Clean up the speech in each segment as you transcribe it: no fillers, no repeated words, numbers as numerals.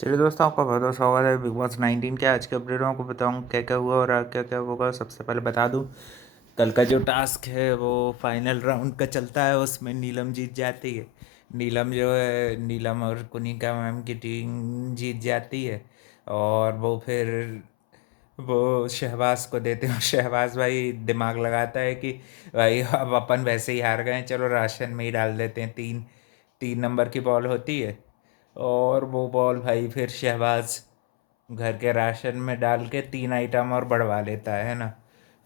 चलिए दोस्तों, आपका बहुत बहुत स्वागत है बिग बॉस 19 के आज के अपडेट में। आपको बताऊँ क्या क्या हुआ और क्या क्या होगा। सबसे पहले बता दूँ, कल का जो टास्क है वो फाइनल राउंड का चलता है। उसमें नीलम जीत जाती है। नीलम जो है, नीलम और कुनिका मैम की टीम जीत जाती है। और वो फिर वो शहबाज को देते हैं। शहबाज भाई दिमाग लगाता है कि भाई अब अपन वैसे ही हार गए हैं, चलो राशन में ही डाल देते हैं। तीन तीन नंबर की बॉल होती है और वो बॉल भाई फिर शहबाज घर के राशन में डाल के 3 आइटम और बढ़वा लेता है ना।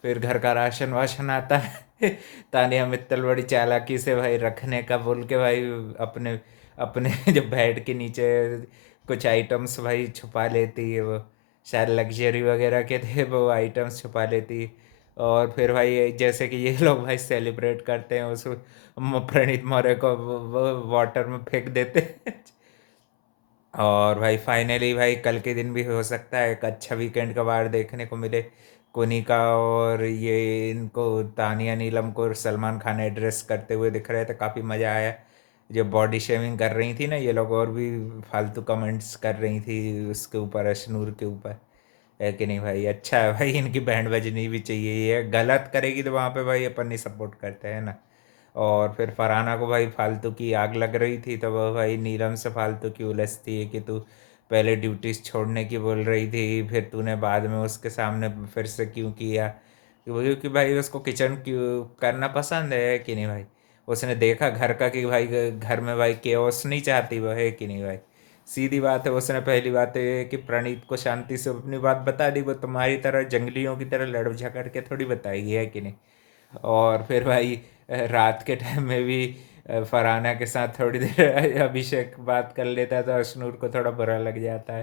फिर घर का राशन वाशन आता है। तानिया मित्तल बड़ी चालाकी से भाई रखने का बोल के भाई अपने अपने जो बेड के नीचे कुछ आइटम्स भाई छुपा लेती है। वो शायद लग्जरी वगैरह के थे, वो आइटम्स छुपा लेती। और फिर भाई जैसे कि ये लोग भाई सेलिब्रेट करते हैं, उस प्रणीत मौर्य को वो वाटर में फेंक देते हैं। और भाई फाइनली भाई कल के दिन भी हो सकता है एक अच्छा वीकेंड का बार देखने को मिले। कोनिका और ये इनको तानिया नीलम को सलमान खान एड्रेस करते हुए दिख रहे थे, काफ़ी मज़ा आया। जो बॉडी शेमिंग कर रही थी ना ये लोग, और भी फालतू कमेंट्स कर रही थी उसके ऊपर, अशनूर के ऊपर। है कि नहीं भाई? अच्छा है भाई, इनकी बैंड बजनी भी चाहिए। ये गलत करेगी तो वहाँ पे भाई अपन नहीं सपोर्ट करते हैं ना। और फिर फरहाना को भाई फालतू की आग लग रही थी, तो वह भाई नीलम से फालतू की उलझती है कि तू पहले ड्यूटीज छोड़ने की बोल रही थी, फिर तूने बाद में उसके सामने फिर से क्यों किया। क्योंकि भाई उसको किचन क्यों करना पसंद है कि नहीं भाई? उसने देखा घर का कि भाई घर में भाई केओस नहीं चाहती वह, है कि नहीं भाई? सीधी बात है, उसने पहली बात ये है कि प्रणीत को शांति से अपनी बात बता दी। वो तुम्हारी तरह जंगलियों की तरह लड़ झगड़ के थोड़ी बताएगी, है कि नहीं? और फिर भाई रात के टाइम में भी फरहाना के साथ थोड़ी देर अभिषेक बात कर लेता है तो अशनूर को थोड़ा बुरा लग जाता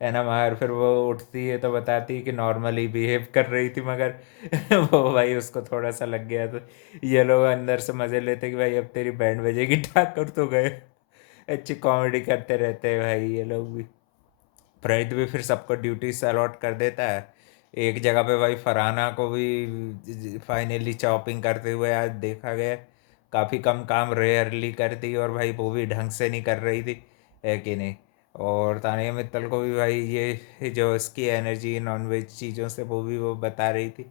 है ना। मगर फिर वो उठती है तो बताती है कि नॉर्मली बिहेव कर रही थी, मगर वो भाई उसको थोड़ा सा लग गया। तो ये लोग अंदर से मज़े लेते कि भाई अब तेरी बैंड बजेगी, ठाकुर तो गए। अच्छी कॉमेडी करते रहते हैं भाई ये लोग भी। प्रणीत भी फिर सबको ड्यूटीज अलॉट कर देता है। एक जगह पे भाई फरहाना को भी फाइनली चॉपिंग करते हुए आज देखा गया। काफ़ी कम काम रेयरली करती और भाई वो भी ढंग से नहीं कर रही थी, है कि नहीं? और तानिया मित्तल को भी भाई ये जो इसकी एनर्जी नॉनवेज चीज़ों से वो बता रही थी।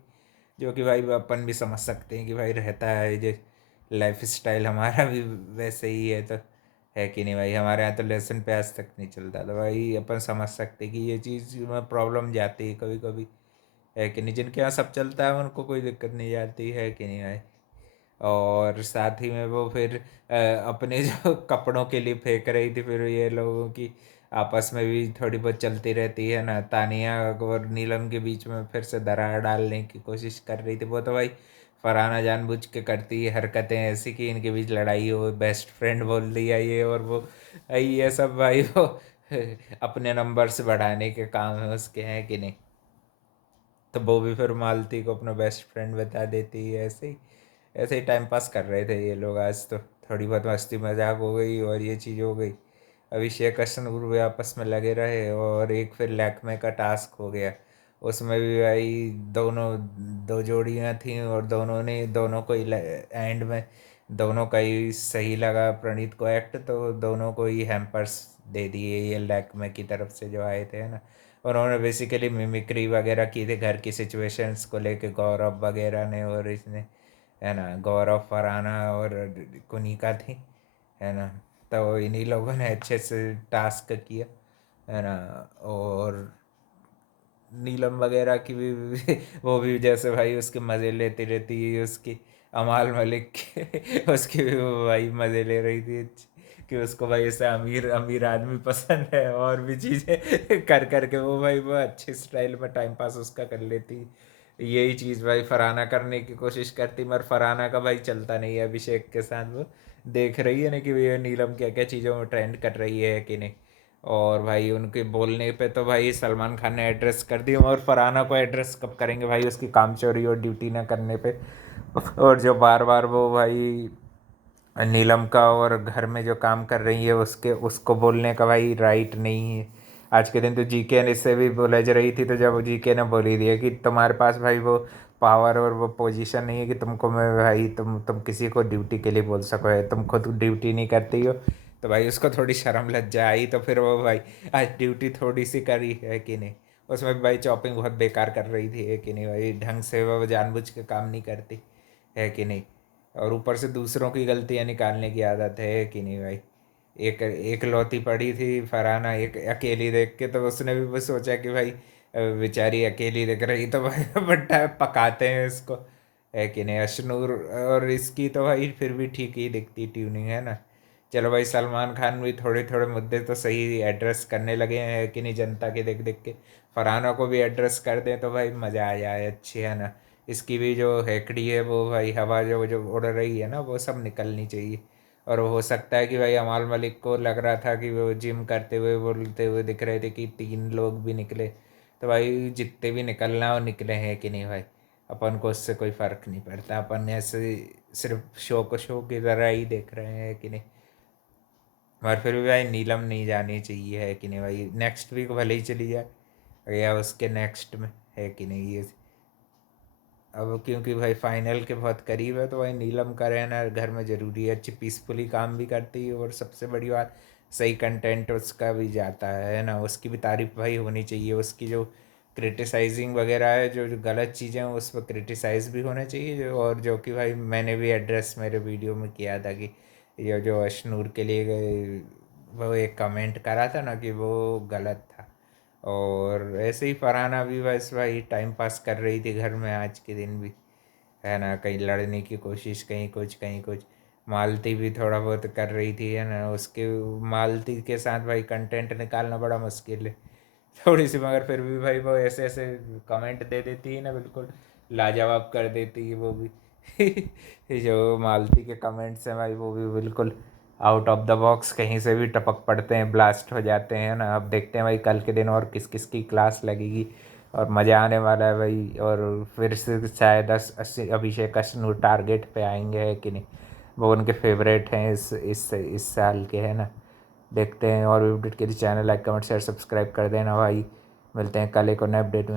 जो कि भाई अपन भी समझ सकते हैं कि भाई रहता है जो लाइफ स्टाइल हमारा भी वैसे ही है। तो है कि नहीं भाई? हमारे यहाँ तो लहसुन प्याज तक नहीं चलता, तो भाई अपन समझ सकते कि ये चीज़ में प्रॉब्लम जाती है कभी कभी, है कि नहीं? जिनके यहाँ सब चलता है उनको कोई दिक्कत नहीं जाती, है कि नहीं भाई? और साथ ही में वो फिर अपने जो कपड़ों के लिए फेंक रही थी, फिर ये लोगों की आपस में भी थोड़ी बहुत चलती रहती है ना। तानिया और नीलम के बीच में फिर से दरार डालने की कोशिश कर रही थी। वो तो भाई फरहाना जानबूझ के करती है हरकतें ऐसी कि इनके बीच लड़ाई हो, बेस्ट फ्रेंड बोल दिया ये और वो। ये सब भाई वो अपने नंबर से बढ़ाने के काम है उसके, हैं कि नहीं? तो वो भी फिर मालती को अपना बेस्ट फ्रेंड बता देती है। ऐसे ही टाइम पास कर रहे थे ये लोग आज तो। थोड़ी बहुत मस्ती मजाक हो गई और ये चीज़ हो गई। अभिषेक अश्नूर भी आपस में लगे रहे और एक फिर लैक्मे का टास्क हो गया। उसमें भी भाई दोनों दो जोड़ियाँ थीं और दोनों को ही एंड में दोनों का ही सही लगा प्रणीत को एक्ट, तो दोनों को ही हैम्पर्स दे दिए ये लैक्मे की तरफ से जो आए थे, है ना। उन्होंने बेसिकली मिमिक्री वगैरह की थी घर की सिचुएशंस को लेके, गौरव वगैरह ने और इसने, है ना। गौरव, फरहाना और कुनिका थी, है ना। तो इन्हीं लोगों ने अच्छे से टास्क किया, है ना। और नीलम वगैरह की भी वो भी जैसे भाई उसके मज़े लेती रहती है उसकी, अमाल मलिक के उसकी भी वो भाई मज़े ले रही थी कि उसको भाई ऐसे अमीर अमीर आदमी पसंद है और भी चीज़ें कर कर के वो भाई वो अच्छे स्टाइल में टाइम पास उसका कर लेती। यही चीज़ भाई फरहाना करने की कोशिश करती, मगर फरहाना का भाई चलता नहीं है अभिषेक के साथ। वो देख रही है ना कि ये नीलम क्या क्या चीज़ों में ट्रेंड कर रही है कि नहीं। और भाई उनके बोलने पे तो भाई सलमान खान ने एड्रेस कर दिया, और फरहाना को एड्रेस कब करेंगे भाई उसकी काम चोरी और ड्यूटी ना करने पे। और जो बार बार वो भाई नीलम का और घर में जो काम कर रही है उसके उसको बोलने का भाई राइट नहीं है। आज के दिन तो जीके ने इससे भी उलझ रही थी, तो जब जीके ने बोल ही दिया कि तुम्हारे पास भाई वो पावर और वो पोजीशन नहीं है कि तुमको मैं भाई तुम किसी को ड्यूटी के लिए बोल सको, है तुम खुद ड्यूटी नहीं करती हो, तो भाई उसको थोड़ी शर्म लज्जा आई, तो फिर वो भाई आज ड्यूटी थोड़ी सी करी है कि नहीं। उसमें भी भाई चॉपिंग बहुत बेकार कर रही थी, है कि नहीं भाई, ढंग से वो जानबूझ के काम नहीं करती, है कि नहीं। और ऊपर से दूसरों की गलतियाँ निकालने की आदत है कि नहीं भाई। एक एक लौती पड़ी थी फरहाना एक अकेली देख के, तो उसने भी बस सोचा कि भाई बेचारी अकेली दिख रही तो भाई बट्टा पकाते हैं इसको, है कि नहीं। अशनूर और इसकी तो भाई फिर भी ठीक ही दिखती ट्यूनिंग, है ना। चलो भाई, सलमान खान भी थोड़े थोड़े मुद्दे तो सही एड्रेस करने लगे हैं कि नहीं, जनता के देख देख के। फरहाना को भी एड्रेस कर दें तो भाई मज़ा आ जाए, अच्छी है ना। इसकी भी जो हेकड़ी है वो भाई, हवा जो जो उड़ रही है ना, वो सब निकलनी चाहिए। और हो सकता है कि भाई अमाल मलिक को लग रहा था कि वो जिम करते हुए बोलते हुए दिख रहे थे कि 3 लोग भी निकले, तो भाई जितने भी निकलना हो निकले हैं कि नहीं भाई। अपन को उससे कोई फ़र्क नहीं पड़ता, अपन ऐसे सिर्फ शो को शो की तरह ही देख रहे हैं कि नहीं। और फिर भी भाई नीलम नहीं जानी चाहिए, है कि नहीं भाई। नेक्स्ट वीक भले ही चली जाए या उसके नेक्स्ट में, है कि नहीं ये। अब क्योंकि भाई फाइनल के बहुत करीब है, तो भाई नीलम का रहना घर में ज़रूरी है। अच्छी पीसफुली काम भी करती है, और सबसे बड़ी बात सही कंटेंट उसका भी जाता है ना। उसकी भी तारीफ भाई होनी चाहिए। उसकी जो क्रिटिसाइजिंग वगैरह है, जो जो गलत चीज़ें हैं उस पर क्रिटिसाइज भी होना चाहिए। और जो कि भाई मैंने भी एड्रेस मेरे वीडियो में किया था कि ये जो अशनूर के लिए वो एक कमेंट करा था ना कि वो गलत था। और ऐसे ही फरहाना भी बस भाई टाइम पास कर रही थी घर में आज के दिन भी, है ना। कहीं लड़ने की कोशिश, कहीं कुछ कहीं कुछ। मालती भी थोड़ा बहुत कर रही थी, है ना। उसके मालती के साथ भाई कंटेंट निकालना बड़ा मुश्किल है थोड़ी सी, मगर फिर भी भाई वो ऐसे ऐसे कमेंट दे देती है ना, बिल्कुल लाजवाब कर देती है वो भी जो मालती के कमेंट्स हैं भाई, वो भी बिल्कुल आउट ऑफ द बॉक्स, कहीं से भी टपक पड़ते हैं, ब्लास्ट हो जाते हैं ना। अब देखते हैं भाई कल के दिन और किस किस की क्लास लगेगी, और मज़ा आने वाला है भाई। और फिर से शायद 80 अभिषेक अश्नूर टारगेट पे आएंगे, है कि नहीं। वो उनके फेवरेट हैं इस साल के, है ना। देखते हैं। और भी अपडेट के लिए channel like comment share subscribe कर देना भाई। मिलते हैं कल एक और नए अपडेट में।